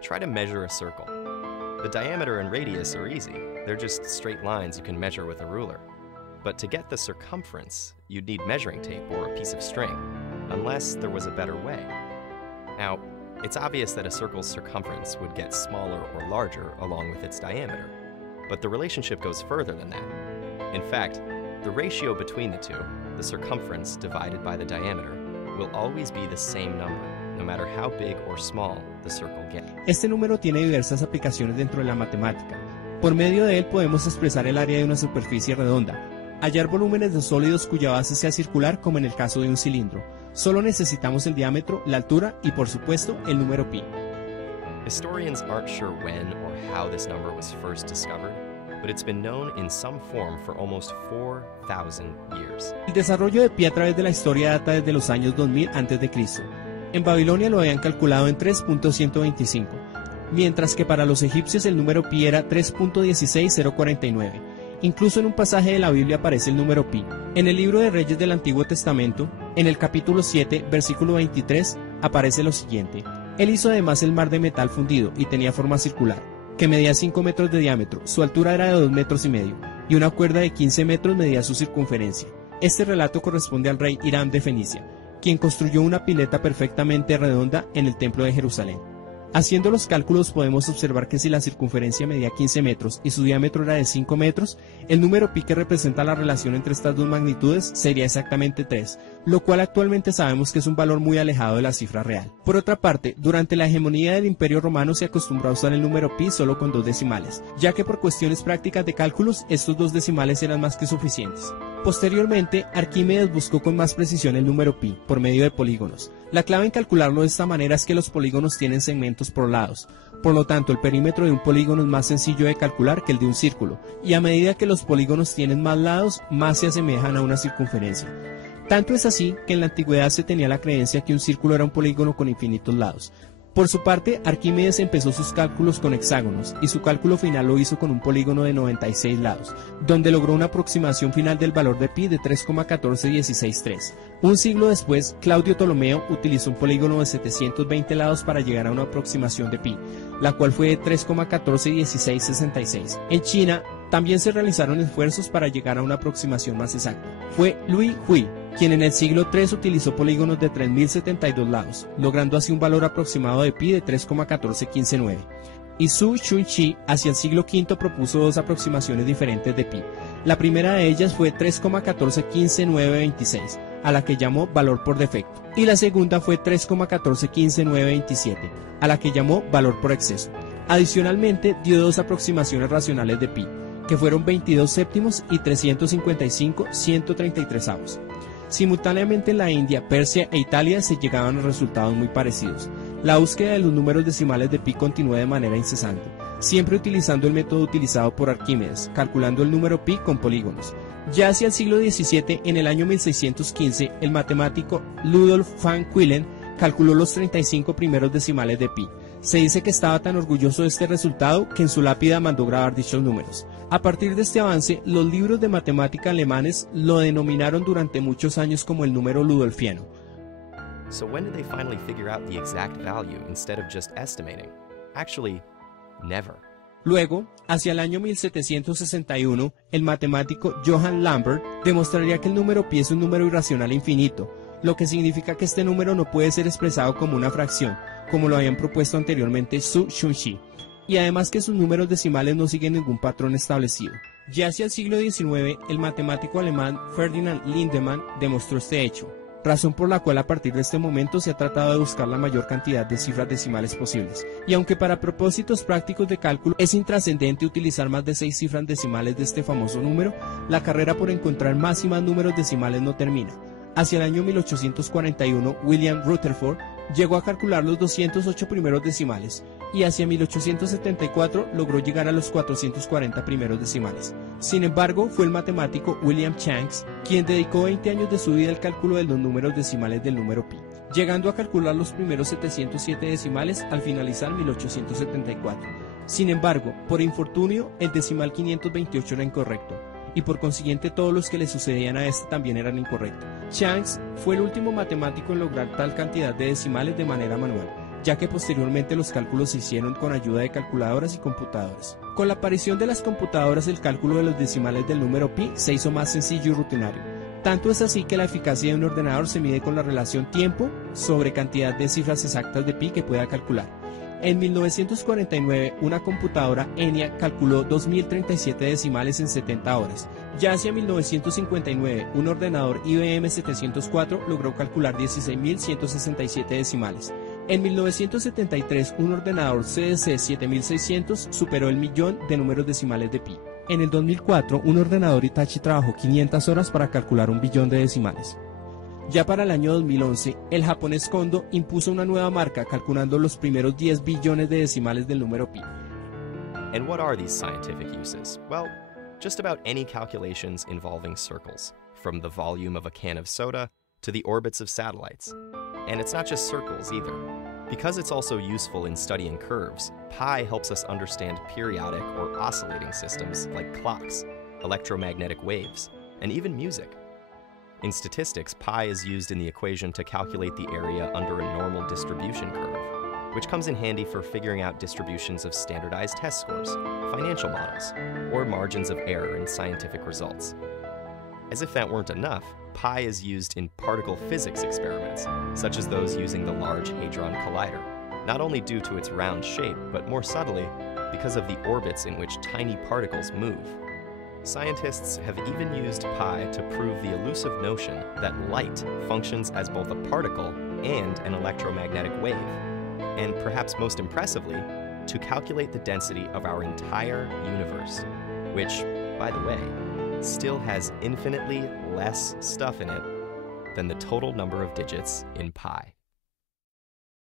Try to measure a circle. The diameter and radius are easy. They're just straight lines you can measure with a ruler. But to get the circumference, you'd need measuring tape or a piece of string, unless there was a better way. Now, it's obvious that a circle's circumference would get smaller or larger along with its diameter, but the relationship goes further than that. In fact, the ratio between the two, the circumference divided by the diameter, will always be the same number, no matter how big or small the circle gets. Este número tiene diversas aplicaciones dentro de la matemática. Por medio de él podemos expresar el área de una superficie redonda, hallar volúmenes de sólidos cuya base sea circular como en el caso de un cilindro. Solo necesitamos el diámetro, la altura y por supuesto el número pi. Historians aren't sure when or how this number was first discovered, but it's been known in some form for almost 4,000 years. El desarrollo de pi a través de la historia data desde los años 2000 a.C. En Babilonia lo habían calculado en 3.125, mientras que para los egipcios el número pi era 3.16049. Incluso en un pasaje de la Biblia aparece el número pi. En el libro de Reyes del Antiguo Testamento, en el capítulo 7, versículo 23, aparece lo siguiente. Él hizo además el mar de metal fundido y tenía forma circular, que medía 5 metros de diámetro, su altura era de 2,5 metros, y una cuerda de 15 metros medía su circunferencia. Este relato corresponde al rey Hiram de Fenicia, quien construyó una pileta perfectamente redonda en el templo de Jerusalén. Haciendo los cálculos podemos observar que si la circunferencia medía 15 metros y su diámetro era de 5 metros, el número pi que representa la relación entre estas dos magnitudes sería exactamente 3, lo cual actualmente sabemos que es un valor muy alejado de la cifra real. Por otra parte, durante la hegemonía del Imperio Romano se acostumbró a usar el número pi solo con 2 decimales, ya que por cuestiones prácticas de cálculos estos 2 decimales eran más que suficientes. Posteriormente, Arquímedes buscó con más precisión el número pi por medio de polígonos. La clave en calcularlo de esta manera es que los polígonos tienen segmentos por lados, por lo tanto el perímetro de un polígono es más sencillo de calcular que el de un círculo, y a medida que los polígonos tienen más lados, más se asemejan a una circunferencia. Tanto es así que en la antigüedad se tenía la creencia que un círculo era un polígono con infinitos lados. Por su parte, Arquímedes empezó sus cálculos con hexágonos y su cálculo final lo hizo con un polígono de 96 lados, donde logró una aproximación final del valor de pi de 3,14163. Un siglo después, Claudio Ptolomeo utilizó un polígono de 720 lados para llegar a una aproximación de pi, la cual fue de 3,141666. En China, también se realizaron esfuerzos para llegar a una aproximación más exacta. Fue Lui Hui quien en el siglo III utilizó polígonos de 3072 lados, logrando así un valor aproximado de pi de 3,14159. Y Su Shunxi hacia el siglo V propuso 2 aproximaciones diferentes de pi. La primera de ellas fue 3,1415926, a la que llamó valor por defecto, y la segunda fue 3,1415927, a la que llamó valor por exceso. Adicionalmente dio 2 aproximaciones racionales de pi, que fueron 22 séptimos y 355 133avos. Simultáneamente en la India, Persia e Italia se llegaban a resultados muy parecidos. La búsqueda de los números decimales de pi continuó de manera incesante, siempre utilizando el método utilizado por Arquímedes, calculando el número pi con polígonos. Ya hacia el siglo XVII, en el año 1615, el matemático Ludolf van Quillen calculó los 35 primeros decimales de pi. Se dice que estaba tan orgulloso de este resultado que en su lápida mandó grabar dichos números. A partir de este avance, los libros de matemática alemanes lo denominaron durante muchos años como el número ludolfiano. So when did they finally figure out the exact value instead of just estimating? Actually, never. Luego, hacia el año 1761, el matemático Johann Lambert demostraría que el número pi es un número irracional infinito, lo que significa que este número no puede ser expresado como una fracción, como lo habían propuesto anteriormente Su Shunxi, y además que sus números decimales no siguen ningún patrón establecido. Ya hacia el siglo XIX, el matemático alemán Ferdinand Lindemann demostró este hecho, razón por la cual a partir de este momento se ha tratado de buscar la mayor cantidad de cifras decimales posibles. Y aunque para propósitos prácticos de cálculo es intrascendente utilizar más de 6 cifras decimales de este famoso número, la carrera por encontrar más y más números decimales no termina. Hacia el año 1841, William Rutherford llegó a calcular los 208 primeros decimales, y hacia 1874 logró llegar a los 440 primeros decimales. Sin embargo, fue el matemático William Shanks quien dedicó 20 años de su vida al cálculo de los números decimales del número pi, llegando a calcular los primeros 707 decimales al finalizar 1874. Sin embargo, por infortunio, el decimal 528 era incorrecto, y por consiguiente todos los que le sucedían a este también eran incorrectos. Shanks fue el último matemático en lograr tal cantidad de decimales de manera manual, ya que posteriormente los cálculos se hicieron con ayuda de calculadoras y computadores. Con la aparición de las computadoras, el cálculo de los decimales del número pi se hizo más sencillo y rutinario. Tanto es así que la eficacia de un ordenador se mide con la relación tiempo sobre cantidad de cifras exactas de pi que pueda calcular. En 1949, una computadora ENIAC calculó 2037 decimales en 70 horas. Ya hacia 1959, un ordenador IBM 704 logró calcular 16.167 decimales. En 1973, un ordenador CDC 7600 superó el millón de números decimales de pi. En el 2004, un ordenador Hitachi trabajó 500 horas para calcular 1 billón de decimales. Ya para el año 2011, el japonés Kondo impuso una nueva marca calculando los primeros 10 billones de decimales del número pi. And what are these scientific uses? Well, just about any calculations involving circles, from the volume of a can of soda to the orbits of satellites. And it's not just circles either. Because it's also useful in studying curves, pi helps us understand periodic or oscillating systems like clocks, electromagnetic waves, and even music. In statistics, pi is used in the equation to calculate the area under a normal distribution curve, which comes in handy for figuring out distributions of standardized test scores, financial models, or margins of error in scientific results. As if that weren't enough, pi is used in particle physics experiments, such as those using the Large Hadron Collider, not only due to its round shape, but more subtly, because of the orbits in which tiny particles move. Scientists have even used pi to prove the elusive notion that light functions as both a particle and an electromagnetic wave, and perhaps most impressively, to calculate the density of our entire universe, which, by the way, still has infinitely less stuff in it than the total number of digits in pi.